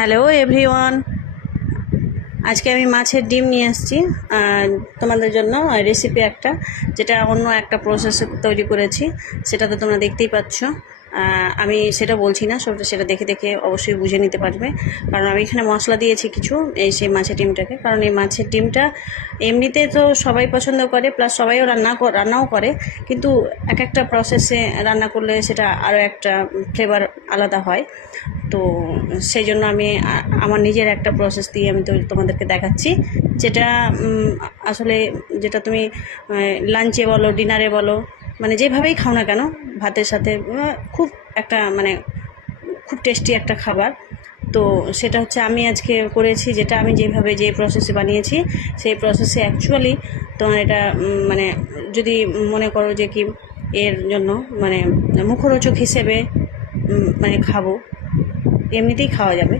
Hello everyone, আজকে আমি মাছের ডিম নিয়ে আসছি তোমাদের জন্য রেসিপি একটা, যেটা অন্য একটা প্রসেসে তৈরি করেছি। সেটা তো তোমরা দেখতেই পাচ্ছ। আমি সেটা বলছি না, সেটা দেখে দেখে অবশ্যই বুঝে নিতে পারবে। কারণ আমি এখানে মশলা দিয়েছি কিছু সেই মাছের ডিমটাকে। কারণ এই মাছের ডিমটা এমনিতে তো সবাই পছন্দ করে, প্লাস সবাইও রান্নাও করে, কিন্তু এক একটা প্রসেসে রান্না করলে সেটা আরও একটা ফ্লেভার আলাদা হয়। তো সেই জন্য আমি আমার নিজের একটা প্রসেস দিয়ে আমি তোমাদেরকে দেখাচ্ছি, যেটা আসলে যেটা তুমি লাঞ্চে বলো, ডিনারে বলো, মানে যেভাবেই খাও না কেন, ভাতের সাথে খুব একটা মানে খুব টেস্টি একটা খাবার। তো সেটা হচ্ছে আমি আজকে করেছি, যেটা আমি যে প্রসেসে বানিয়েছি সেই প্রসেসে অ্যাকচুয়ালি তোমার এটা মানে যদি মনে করো যে কি এর জন্য মানে মুখরোচক হিসেবে মানে খাবো, এমনিতেই খাওয়া যাবে।